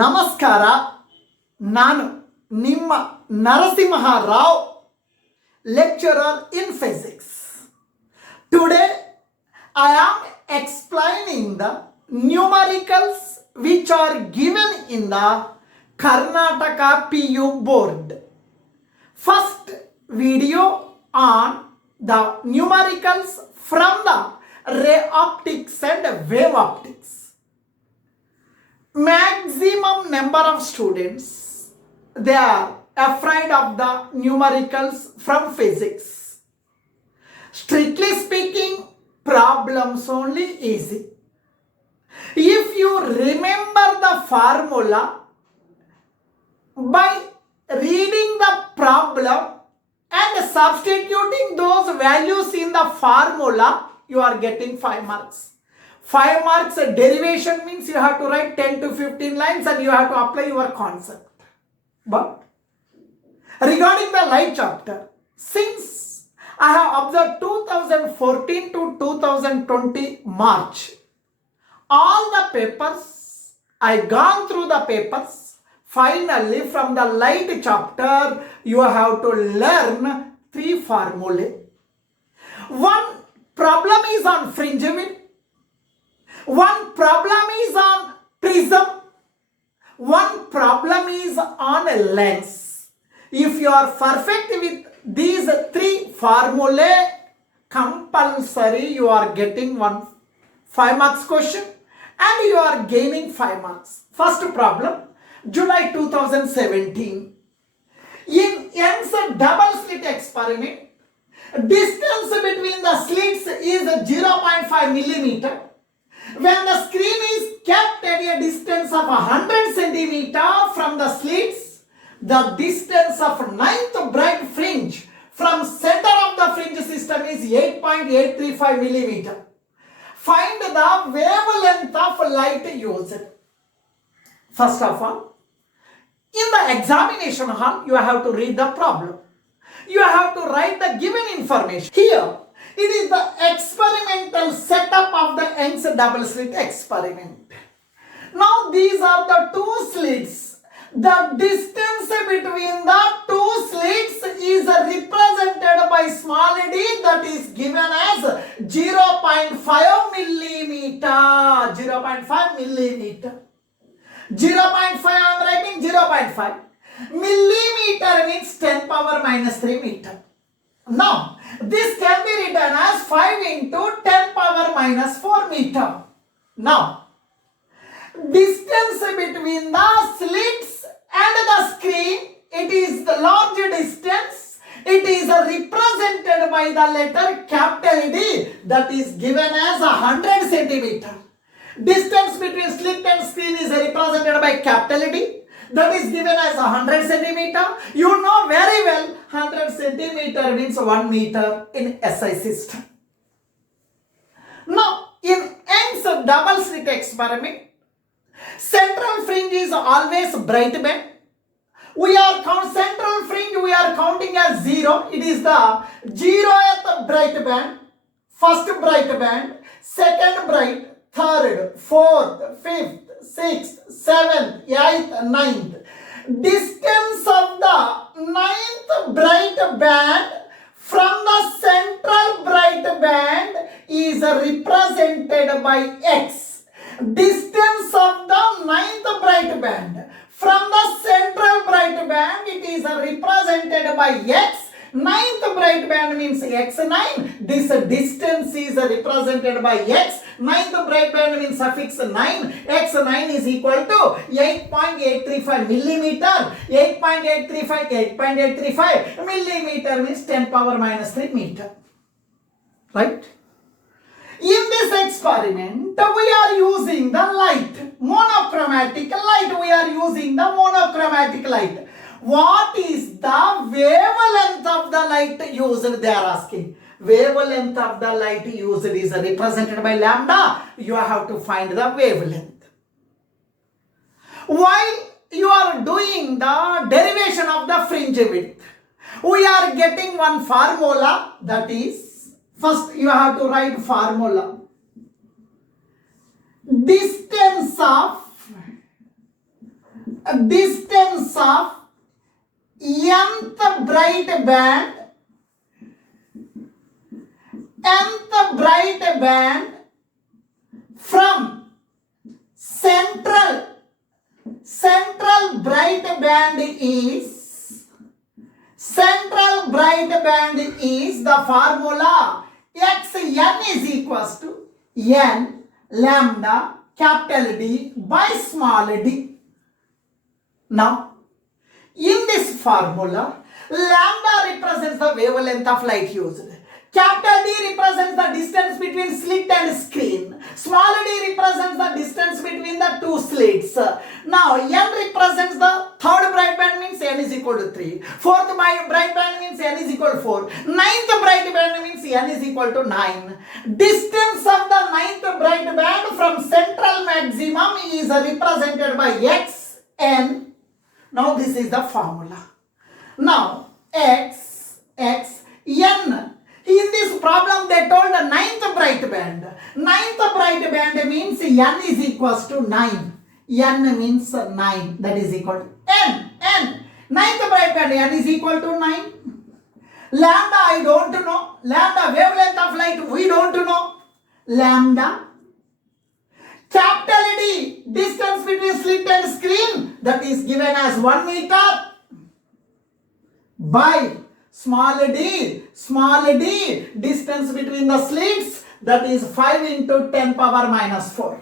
ನಮಸ್ಕಾರ. ನಾನು ನಿಮ್ಮ Narasimha Rao, lecturer in physics. Today I am explaining the numericals which are given in the Karnataka PU board. First video on the numericals from the ray optics and wave optics. Maximum number of students, they are afraid of the numericals from physics. Strictly speaking, problems only easy. If you remember the formula by reading the problem and substituting those values in the formula, you are getting 5 marks. 5 marks derivation means you have to write 10 to 15 lines and you have to apply your concept. But regarding the light chapter, since I have observed 2014 to 2020 March, all the papers, I gone through the papers. Finally, from the light chapter, you have to learn 3 formulae. One problem is on fringe width. One problem is on prism. One problem is on a lens. If you are perfect with these 3 formulae, compulsory you are getting 5 marks question and you are gaining 5 marks. First problem, July 2017. In Young's double slit experiment, distance between the slits is 0.5 millimeter. When the screen is kept at a distance of 100 centimeter from the slits, the distance of 9th bright fringe from center of the fringe system is 8.835 millimeter. Find the wavelength of light used. First of all, in the examination hall, you have to read the problem. You have to write the given information. Here, it is the experimental setup of the Young's double slit experiment. Now these are the 2 slits. The distance between the 2 slits is represented by small d, that is given as 0.5 millimeter. 0.5 millimeter. 0.5 I am writing 0.5. Millimeter means 10 power minus 3 meter. Now, this can be written as 5 into 10 power minus 4 meter. Now, distance between the slits and the screen, it is the large distance. It is represented by the letter capital D, that is given as 100 centimeter. Distance between slit and screen is represented by capital D, that is given as 100 centimeter. You know very well 100 centimeter means 1 meter in SI system. Now, in Young's double slit experiment, central fringe is always bright band. Central fringe we are counting as 0. It is the 0th bright band, first bright band, second bright, third, fourth, fifth, 6th, 7th, 8th, 9th. Distance of the 9th bright band from the central bright band is represented by X. Distance of the 9th bright band from the central bright band, it is represented by X. 9th bright band means X9. This distance is represented by X. 9th bright band means suffix 9. X9 is equal to 8.835 millimeter. 8.835 millimeter means 10 power minus 3 meter. Right? In this experiment, we are using the light, monochromatic light. We are using the monochromatic light. What is the wavelength of the light used? They are asking. Wavelength of the light used is represented by lambda. You have to find the wavelength. While you are doing the derivation of the fringe width, we are getting one formula, that is, first you have to write formula. Distance of distance of nth bright band from central bright band is the formula xn is equals to n lambda capital D by small d. Now, in this formula, lambda represents the wavelength of light used. Capital D represents the distance between slit and screen. Small d represents the distance between the two slits. Now, n represents the third bright band means n is equal to 3. Fourth bright band means n is equal to 4. Ninth bright band means n is equal to 9. Distance of the ninth bright band from central maximum is represented by xn. Now, this is the formula. Now, n. In this problem, they told the ninth bright band. Ninth bright band means n is equals to 9. N means 9. That is equal to n. Ninth bright band n is equal to 9. Lambda I don't know. Lambda wavelength of light we don't know. Lambda. Capital D distance between slit and screen that is given as 1 meter by small d distance between the slits that is 5 into 10 power minus 4.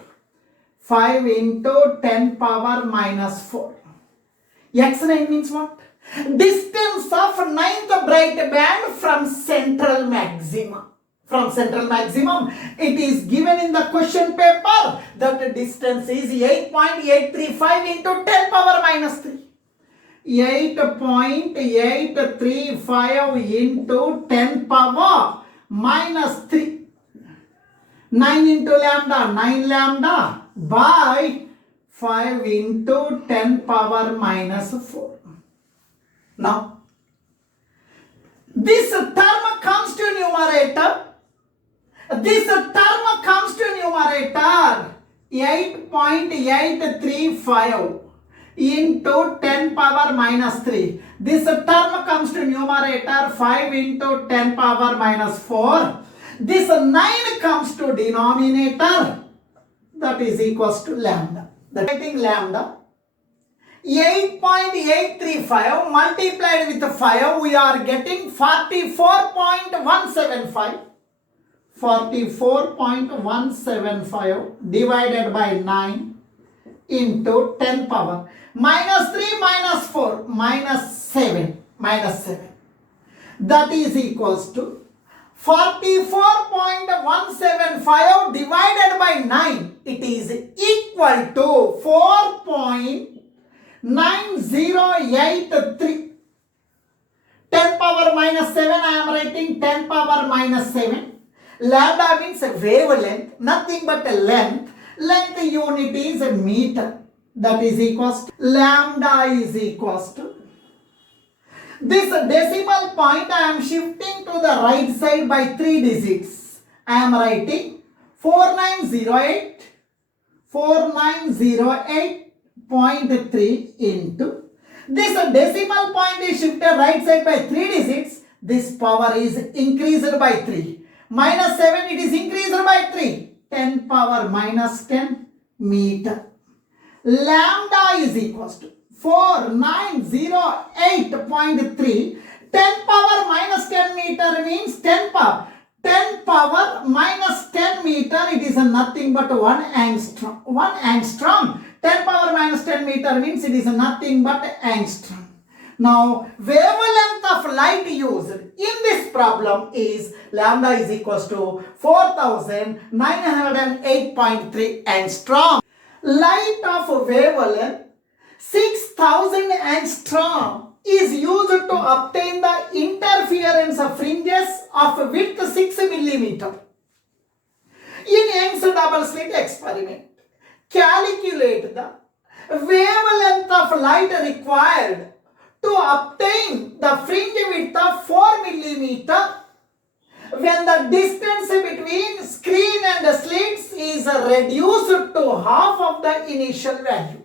5 into 10 power minus 4. X9 means what? Distance of ninth bright band from central maximum. From central maximum, it is given in the question paper that the distance is 8.835 into 10 power minus 3. 8.835 into 10 power minus 3. 9 into lambda, 9 lambda by 5 into 10 power minus 4. Now, this term comes to numerator. 8.835 into 10 power minus 3. This term comes to numerator 5 into 10 power minus 4. This 9 comes to denominator, that is equals to lambda. Writing lambda. 8.835 multiplied with 5, we are getting 44.175. 44.175 divided by 9 into 10 power. Minus 3 minus 4 minus 7. That is equals to 44.175 divided by 9. It is equal to 4.9083. 10 power minus 7, I am writing 10 power minus 7. Lambda means wavelength, nothing but a length. Length unit is a meter. That is equals to lambda is equals to. This decimal point I am shifting to the right side by 3 digits. I am writing 4908.3 into. This decimal point is shifted right side by 3 digits. This power is increased by 3. Minus 7, it is increased by 3. 10 power minus 10 meter. Lambda is equals to 4908.3. 10 power minus 10 meter means 10 power. 10 power minus 10 meter, it is nothing but 1 angstrom. 1 angstrom. 10 power minus 10 meter means it is nothing but angstrom. Now, wavelength of light used in this problem is lambda is equals to 4908.3 angstrom. Light of wavelength 6000 angstrom is used to obtain the interference of fringes of width 6 millimeter. In Young's double slit experiment, calculate the wavelength of light required to obtain the fringe width of 4 millimeter when the distance between screen and the slits is reduced to half of the initial value.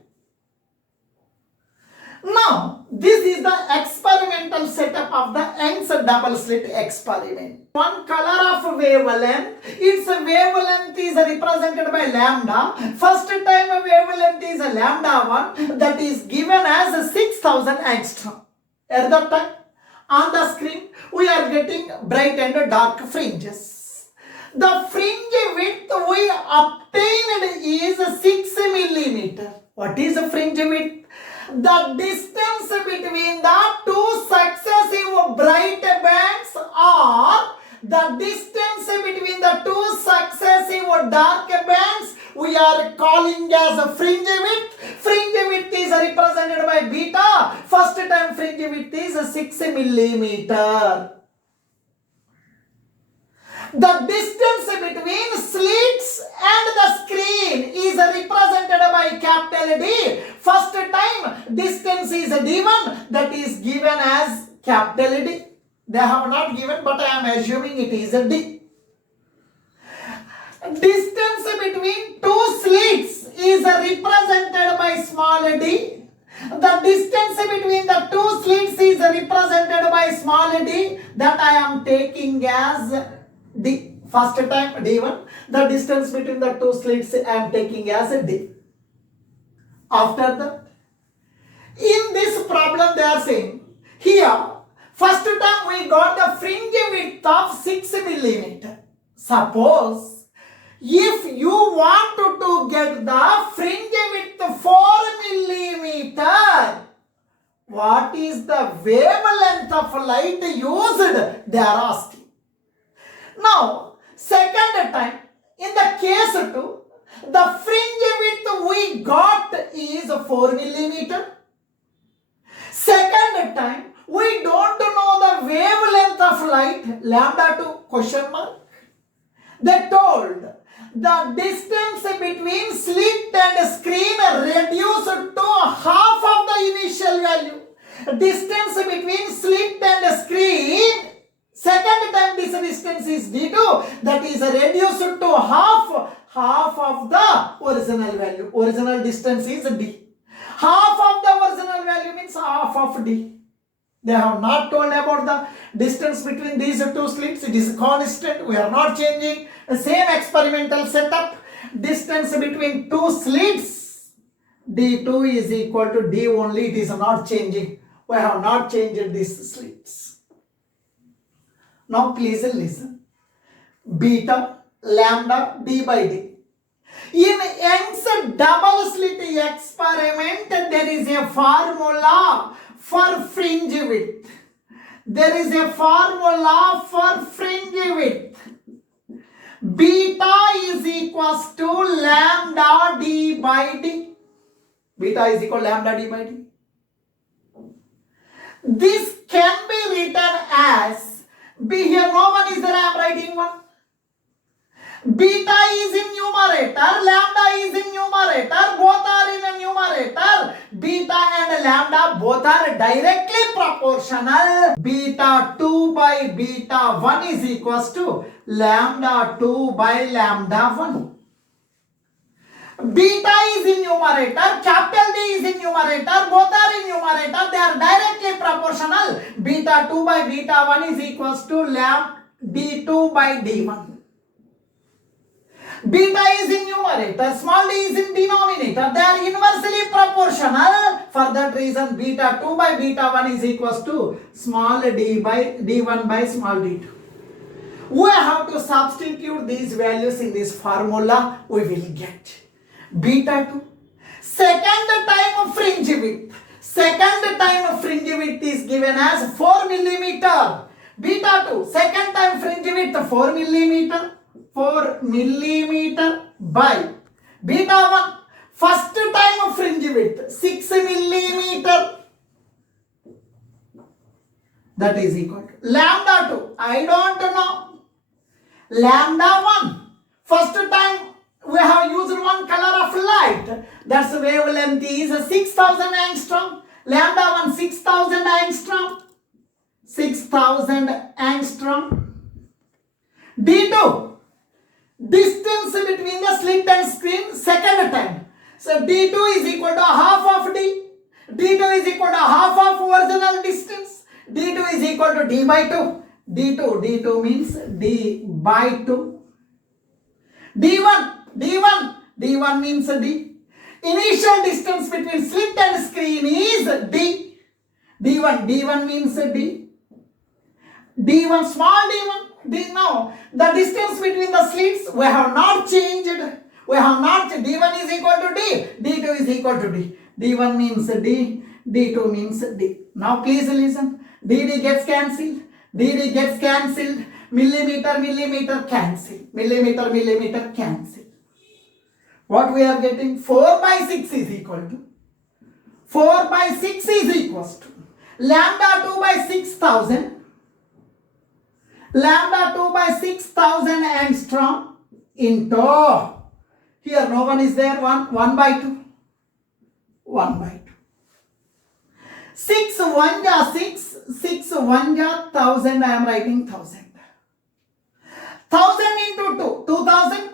Now, this is the experimental setup of the Young's double slit experiment. One color of wavelength, its wavelength is represented by lambda. First time wavelength is lambda 1, that is given as 6000 angstrom. At that time, on the screen, we are getting bright and dark fringes. The fringe width we obtained is 6 millimeter. What is the fringe width? The distance between the two successive bright bands or the distance between the two successive dark bands we are calling as a fringe width. Fringe width is represented by beta. First time fringe width is 6 millimeter. The distance between slits and the screen is represented by capital D. First time distance is D1, that is given as capital D. They have not given, but I am assuming it is a D. Distance between two slits is represented by small d. The distance between the two slits is represented by small d, that I am taking as D. First time D1, the distance between the two slits I am taking as a D. After that, in this problem they are saying, here, first time we got the fringe width of 6 millimeter. Suppose, if you want to get the fringe width 4 millimeter, what is the wavelength of light used? They are asking. Now, second time, in the case 2, the fringe width we got is 4 millimeter. Second time, we don't know the wavelength of light, lambda 2, question mark. They told the distance between slit and screen reduced to half of the initial value. Distance between slit and screen, second time this distance is D2, that is reduced to half of the original value. Original distance is D. Half of the original value means half of D. They have not told about the distance between these two slits. It is constant. We are not changing. The same experimental setup. Distance between two slits, D2 is equal to D only. It is not changing. We have not changed these slits. Now please listen. Beta, lambda, D by D. In Young's double slit experiment, there is a formula for fringe width. There is a formula for fringe width. Beta is equals to lambda D by D. Beta is equal to lambda D by D. This can be written as, here no one is there, I am writing one. Beta is in numerator, lambda is in numerator, both are in a numerator. Beta and lambda both are directly proportional. Beta 2 by beta 1 is equals to lambda 2 by lambda 1. Beta is in numerator, capital D is in numerator, both are in numerator, they are directly proportional. Beta 2 by beta 1 is equals to lambda D2 by D1. Beta is in numerator, small d is in denominator, they are inversely proportional. For that reason, beta 2 by beta 1 is equals to small d by d1 by small d2. We have to substitute these values in this formula. We will get beta 2. Second time fringe width. Second time fringe width is given as 4 millimeter. Beta 2. Second time fringe width 4 millimeter. 4 millimeter by beta 1. First time fringe width 6 millimeter. That is equal to lambda 2. I don't know. Lambda 1. First time we have used one color of light. That's wavelength is 6000 angstrom. Lambda 1 6000 angstrom. 6000 angstrom. D2. Distance between the slit and screen second time. So D2 is equal to half of D. d2 is equal to half of original distance. d2 is equal to d by 2. d2 means d by 2. d1 means d. Initial distance between slit and screen is d. d1 means d. d1, small d1. Now, the distance between the slits, we have not changed. d1 is equal to d. d2 is equal to d. d1 means d. d2 means d. Now, please listen. dd gets cancelled. Millimeter, cancel. Millimeter, cancel. What we are getting? 4 by 6 is equal to. 4 by 6 is equals to. Lambda 2 by 6,000. Lambda 2 by 6,000 angstrom into. Here no one is there. 1 by 2. 1 by 2. 6 1 ja 6. 6 1 ja 1000. I am writing 1000. 1000 into 2. 2000.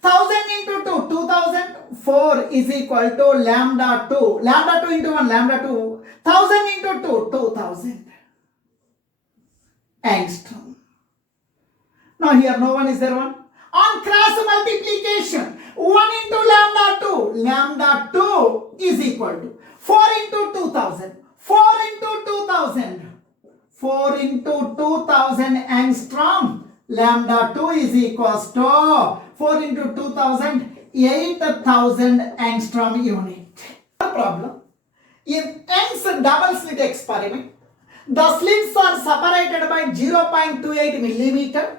1000 into 2. 2000. 4 is equal to lambda 2. Lambda 2 into 1. Lambda 2. 1000 into 2. 2000. Angstrom. Now here no one is there. 1. On cross multiplication. 1 into lambda 2. Lambda 2 is equal to 4 into 2000. 4 into 2000. 4 into 2000 angstrom. Lambda 2 is equals to 4 into 2000. 8000 angstrom unit. No problem. In Young's double slit experiment, the slits are separated by 0.28 millimeter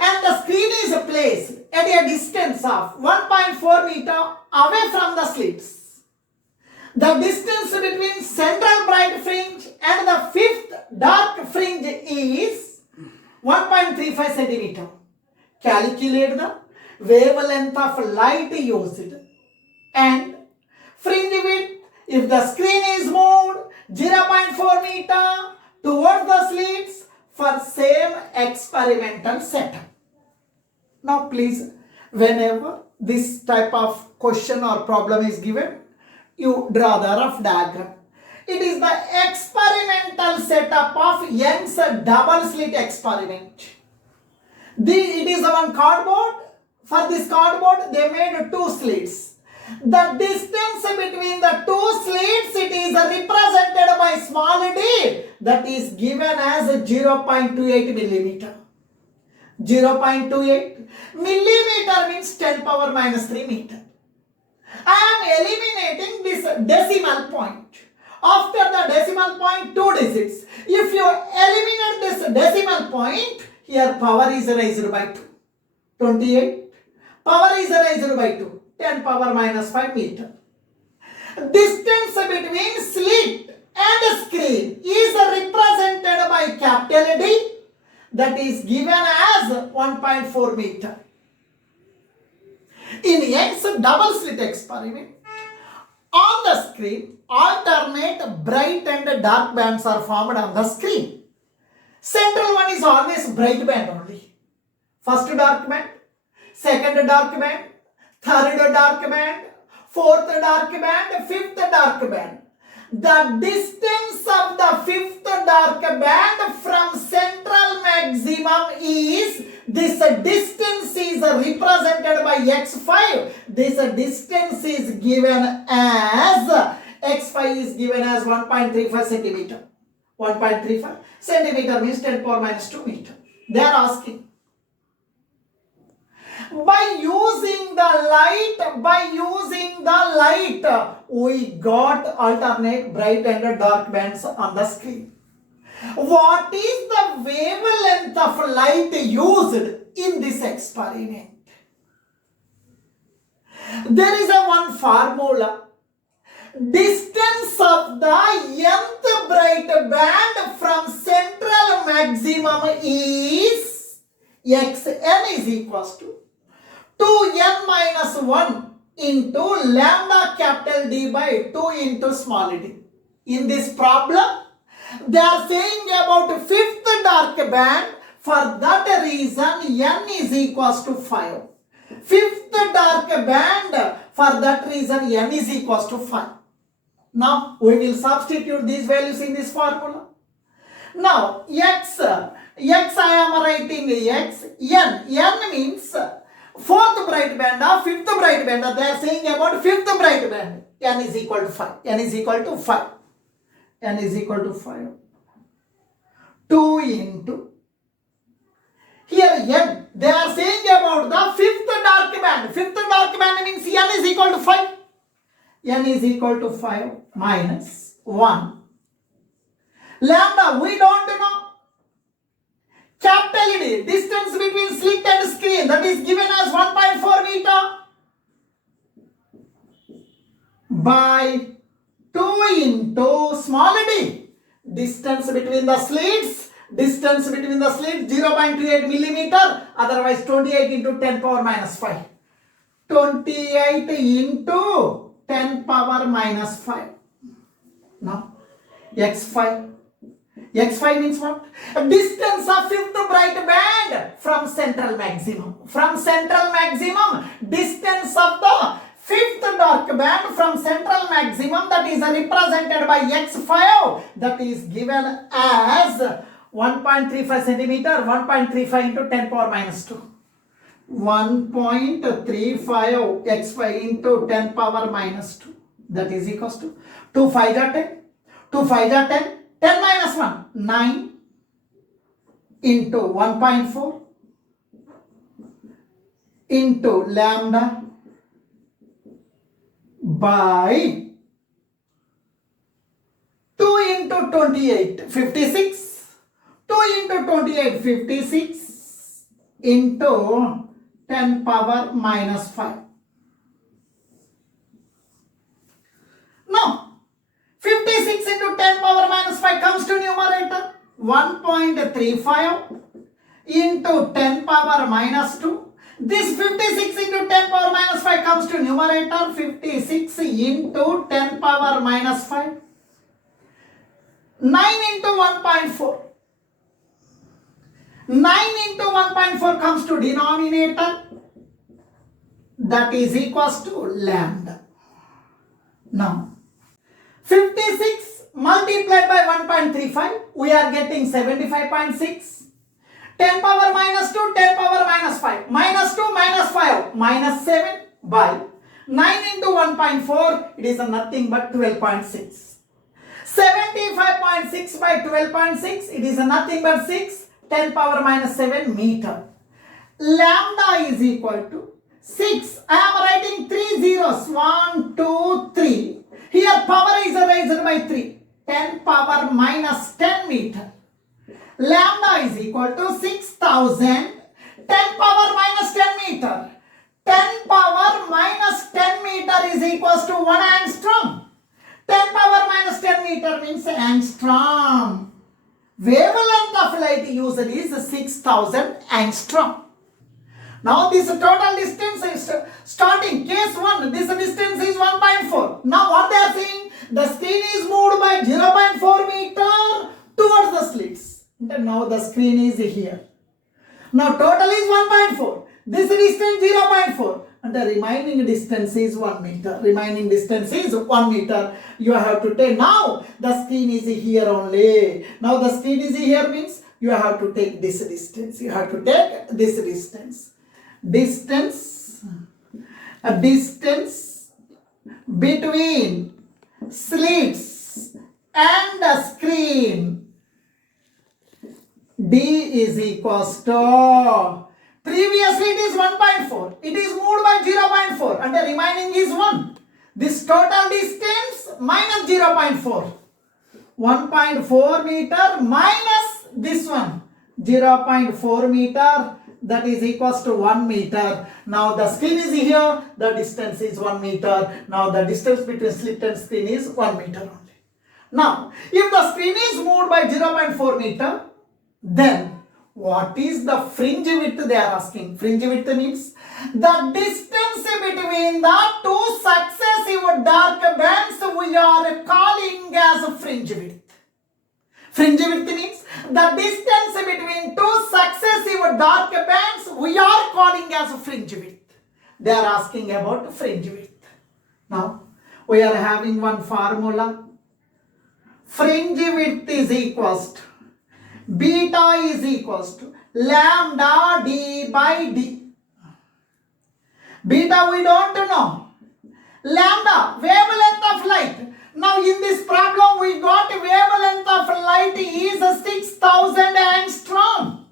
and the screen is placed at a distance of 1.4 meter away from the slits. The distance between central bright fringe and the fifth dark fringe is 1.35 centimeter. Calculate the wavelength of light used and fringe width if the screen is moved 0.4 meter towards the slits for same experimental setup. Now please, whenever this type of question or problem is given, you draw the rough diagram. It is the experimental setup of Young's double slit experiment. It is one cardboard. For this cardboard, they made 2 slits. The distance between the 2 slits, it is represented by small d, that is given as 0.28 millimeter. 0.28 millimeter means 10 power minus 3 meter. I am eliminating this decimal point. After the decimal point, 2 digits. If you eliminate this decimal point, here power is raised by 2. 28. Power is raised by 2. 10 power minus 5 meter. Distance between slit and screen is represented by capital D, that is given as 1.4 meter. In Young's double slit experiment, on the screen, alternate bright and dark bands are formed on the screen. Central one is always bright band only. First dark band, second dark band, third dark band, fourth dark band, fifth dark band. The distance of the fifth dark band from central maximum is, this distance is represented by x5. This distance is given as, x5 is given as 1.35 centimeter. 1.35 centimeter means 10 power minus 2 meter. They are asking. By using the light, we got alternate bright and dark bands on the screen. What is the wavelength of light used in this experiment? There is one formula. Distance of the nth bright band from central maximum is xn is equals to 2n minus 1 into lambda capital D by 2 into small d. In this problem, they are saying about fifth dark band. For that reason, n is equals to 5. Fifth dark band, for that reason, n is equals to 5. Now we will substitute these values in this formula. Now x I am writing x, n means fourth bright band or fifth bright band. They are saying about fifth bright band. N is equal to 5. N is equal to 5. N is equal to 5. 2 into, here n, they are saying about the fifth dark band. Fifth dark band means n is equal to 5. N is equal to 5 minus 1. Lambda, we don't know. Capital D, distance between slit and screen, that is given as 1.4 meter by 2 into small d, distance between the slits 0.28 millimeter, otherwise 28 into 10 power minus 5. 28 into 10 power minus 5. Now, x5. x5 means what? Distance of fifth bright band from central maximum. From central maximum, distance of the fifth dark band from central maximum, that is represented by x5, that is given as 1.35 centimeter, 1.35 into 10 power minus 2. 1.35 x5 into 10 power minus 2, that is equals to 2 5 are 10, 2 5 are 10, 10 minus 1, 9 into 1.4 into lambda by 2 into 28, 56. 2 into 28, 56 into 10 power minus 5. Now, 56 into 10 power minus 5 comes to numerator. 1.35 into 10 power minus 2. This 56 into 10 power minus 5 comes to numerator. 56 into 10 power minus 5. 9 into 1.4. 9 into 1.4 comes to denominator. That is equals to lambda. Now, 56 multiplied by 1.35, we are getting 75.6. 10 power minus 2, 10 power minus 5. Minus 2 minus 5, minus 7 by 9 into 1.4, it is nothing but 12.6. 75.6 by 12.6, it is nothing but 6. 10 power minus 7 meter. Lambda is equal to 6. I am writing 3 zeros. 1, 2, 3. Here power is raised by 3. 10 power minus 10 meter. Lambda is equal to 6,000. 10 power minus 10 meter. 10 power minus 10 meter is equals to 1 angstrom. 10 power minus 10 meter means angstrom. Wavelength of light usually is 6,000 angstrom. Now this total distance is starting case 1. This distance is 1.4. Now what they are saying? The screen is moved by 0.4 meter towards the slits. And now the screen is here. Now total is 1.4. This distance 0.4. And the remaining distance is 1 meter. Remaining distance is 1 meter. You have to take. Now the screen is here only. Now the screen is here means you have to take this distance. You have to take this distance. Distance between slits and the screen, D is equals to, previously it is 1.4, it is moved by 0.4 and the remaining is 1. This total distance minus 0.4. 1.4 meter minus this one, 0.4 meter, that is equals to 1 meter. Now the screen is here, the distance is 1 meter. Now the distance between slit and screen is 1 meter only. Now, if the screen is moved by 0.4 meter, then what is the fringe width they are asking? Fringe width means the distance between the two successive dark bands we are calling as fringe width. Fringe width means the distance between two successive dark bands we are calling as fringe width. They are asking about fringe width. Now, we are having one formula. Fringe width is equals to beta is equals to lambda d by d. Beta we don't know. Lambda, wavelength of light. Now in this problem we got wavelength of light is 6000 angstrom.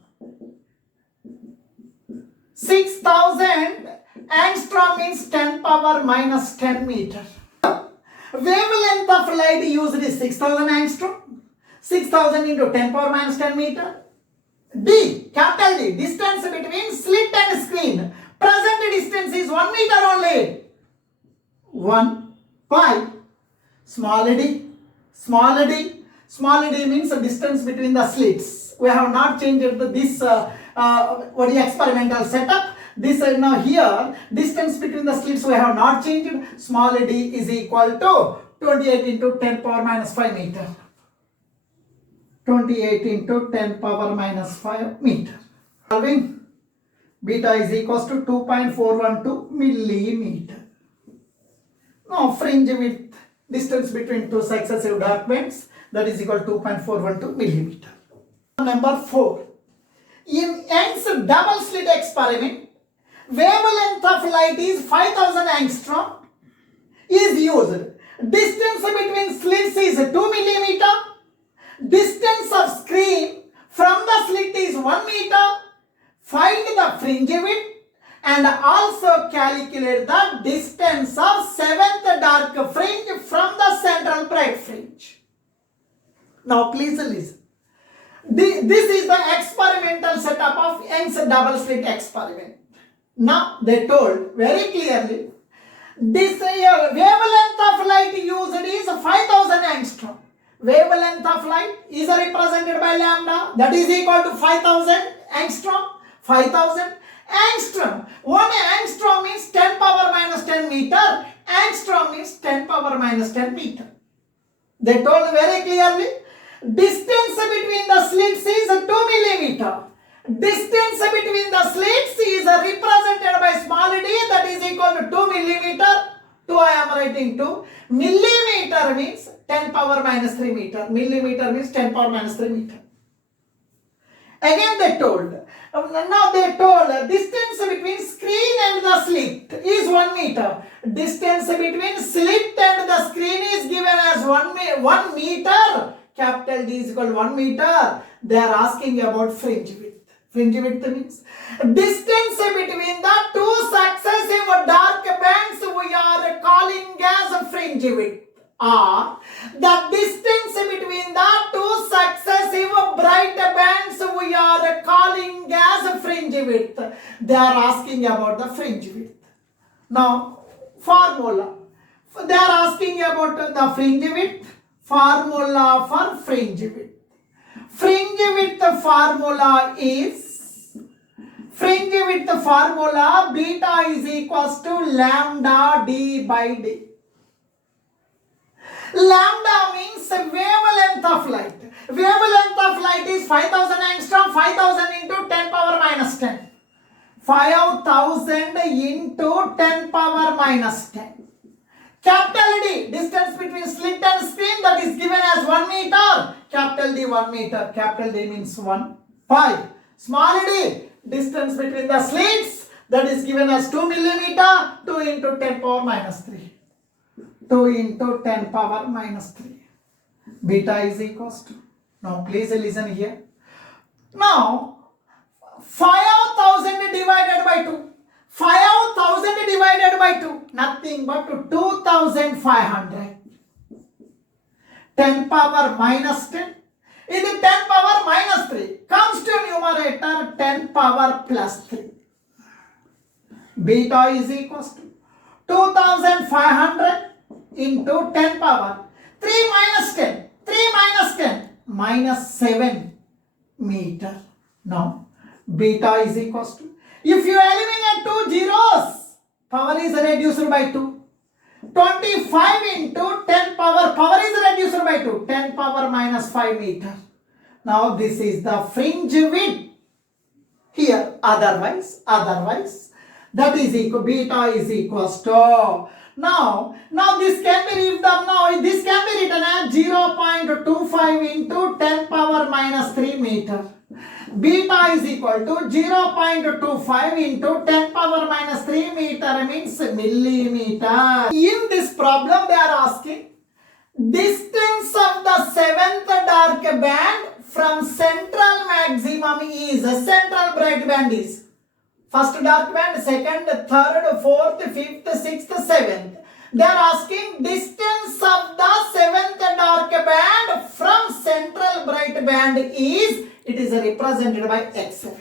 6000 angstrom means 10 power minus 10 meter. Wavelength of light used is 6000 angstrom. 6000 into 10 power minus 10 meter. D, capital D, distance between slit and screen. Present distance is 1 meter only. 1, 5. Small d, small d. Small d means the distance between the slits. We have not changed this experimental setup. This now here, distance between the slits we have not changed. Small d is equal to 28 into 10 power minus 5 meter. 28 into 10 power minus 5 meter. Solving, beta is equals to 2.412 millimeter. Now fringe width, distance between two successive dark bands, that is equal to 2.412 millimeter. Number 4. In Young's double slit experiment, wavelength of light is 5000 angstrom is used. Distance between slits is 2 millimeter. Distance of screen from the slit is 1 meter. Find the fringe width and also calculate the distance of seventh dark fringe from the central bright fringe. Now please listen. This is the experimental setup of Young's double slit experiment. Now they told very clearly this wavelength of light used is 5000 angstrom. Wavelength of light is represented by lambda, that is equal to 5000 angstrom. 5000 angstrom. 1 angstrom means 10 power minus 10 meter. Angstrom means 10 power minus 10 meter. They told very clearly distance between the slits is 2 millimeter. Distance between the slits is represented by small d, that is equal to 2 millimeter. 2 I am writing 2. Millimeter means 10 power minus 3 meter. Millimeter means 10 power minus 3 meter. Again they told, now they told distance between screen and the slit is 1 meter. Distance between slit and the screen is given as 1 meter. Capital D is equal to 1 meter. They are asking about fringe width. Fringe width means distance between the two successive dark bands we are calling as fringe width. Or the distance between the two successive bright bands we are calling as fringe width. They are asking about the fringe width. Now, formula. They are asking about the fringe width. Formula for fringe width. Fringe width formula is beta is equals to lambda d by d. Lambda means wavelength of light. Wavelength of light is 5000 angstrom, 5000 into 10 power minus 10. 5000 into 10 power minus 10. Capital D, distance between slit and screen, that is given as 1 meter. Capital D 1 meter. Capital D means 1. 5. Small d, distance between the slits, that is given as 2 millimeter. 2 into 10 power minus 3. 2 into 10 power minus 3. Beta is equals to. Now please listen here. Now 5000 divided by 2. 5000 divided by 2. Nothing but 2500. 10 power minus 10. In the 10 power minus 3 comes to numerator 10 power plus 3. Beta is equals to 2500 into 10 power 3 minus 10. 3 minus 10 minus 7 meter. Now beta is equals to, if you eliminate 2 zeros, power is reduced by 2. 25 into 10 power is reduced by 2. 10 power minus 5 meter. Now this is the fringe width. Here otherwise that is equal, beta is equals to Now this can be written now. This can be written as 0.25 into 10 power minus 3 meter. Beta is equal to 0.25 into 10 power minus 3 meter means millimeter. In this problem, they are asking distance of the seventh dark band from central maximum is central bright band is. First dark band, second, third, fourth, fifth, sixth, seventh. They are asking distance of the seventh dark band from central bright band is, it is represented by x7.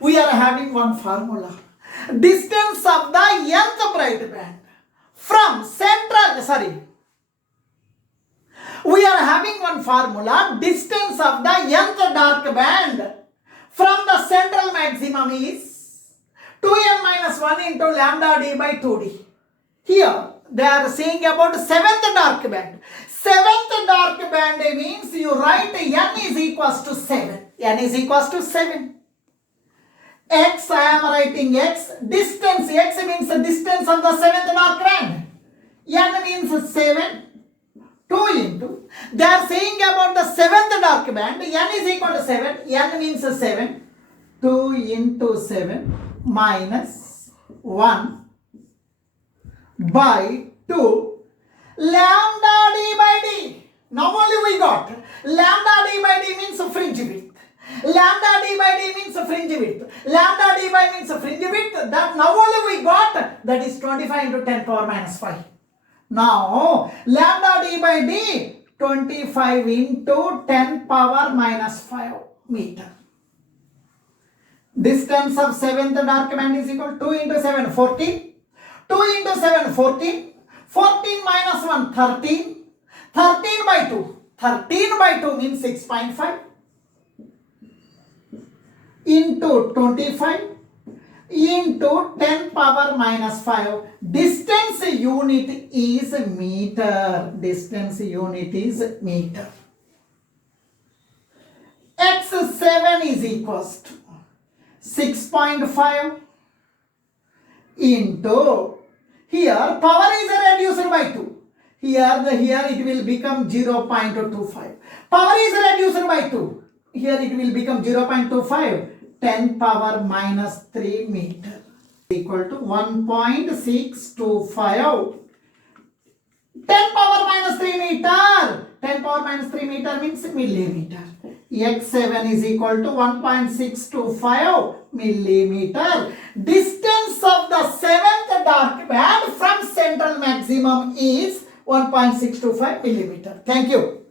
We are having one formula. Distance of the nth bright band from central, we are having one formula. Distance of the nth dark band from the central maximum is 2n minus 1 into lambda d by 2d. Here they are saying about seventh dark band. Seventh dark band means you write n is equals to 7. N is equals to 7. X, I am writing x. Distance, x means the distance of the seventh dark band. N means 7. 2 into. They are saying about the seventh dark band. N is equal to 7. N means 7. 2 into 7 minus 1 by 2 lambda d by d. Now only we got lambda d by d means fringe width. Lambda d by d means fringe width. Lambda d by means fringe width. That now only we got, that is 25 into 10 power minus 5. Now lambda d by d 25 into 10 power minus 5 meter. Distance of seventh dark band is equal to 2 into 7, 14. 2 into 7, 14. 14 minus 1, 13. 13 by 2. 13 by 2 means 6.5. Into 25. Into 10 power minus 5. Distance unit is meter. Distance unit is meter. X7 is equals to 6.5 into, here power is reduced by 2. Here it will become 0.25. Power is reduced by 2. Here it will become 0.25. 10 power minus 3 meter equal to 1.625. 10 power minus 3 meter. 10 power minus 3 meter means millimeter. X7 is equal to 1.625 millimeter. Distance of the seventh dark band from central maximum is 1.625 millimeter. Thank you.